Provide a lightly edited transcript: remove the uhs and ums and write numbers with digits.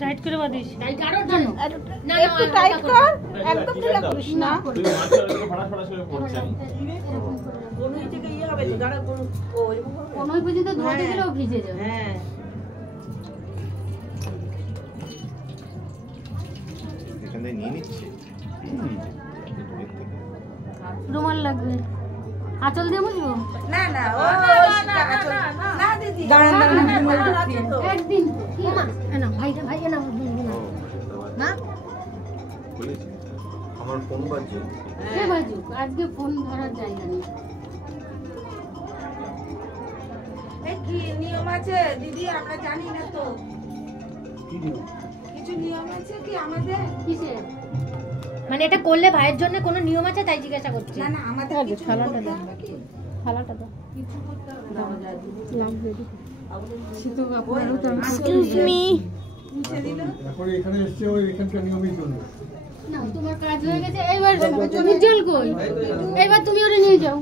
Tight করে বাঁধিস। Tight আরো জন্য না একটু টাইট কর, একদম ঢিলা করিস না। তুই মাছটা ফাটাস ফাটাস করে পড়ছেন। কোনই থেকে ইয়ে হবে তো দাঁড়া কোন ওই কোনই পর্যন্ত ধোয়াতে গেলেও ভিজে যাবে। হ্যাঁ এখানে নিয়ে নিচ্ছে। রুমাল লাগবে, আঁচল দিয়ে মুছবো? না না ও না দিদি দাঁড়ান একদিন কি না না ভাইটা ভাই না না বলেছি আমার ফোন বাজছে। সে বাজুক, আজকে ফোন ধরার জায়গা নেই। এই কি নিয়ম আছে দিদি আমরা জানি না তো। কি নিয়ম? কিছু নিয়ম আছে কি আমাদের? কিসের? মানে এটা করলে ভাইয়ের জন্য কোনো নিয়ম আছে তাই জিজ্ঞাসা করছি। না না আমাদের কিছু করতে হবে কি? থালাটা দাও। কিছু করতে হবে না। লাভ রেডি। এক্সকিউজ মি মুছে দিল। এখন এখানে এসছে ওই এখানকার নিয়মই চলবে। না তোমার কাজ হয়ে গেছে, এইবার উজ্জ্বল কই? এইবার তুমি ওরে নিয়ে যাও।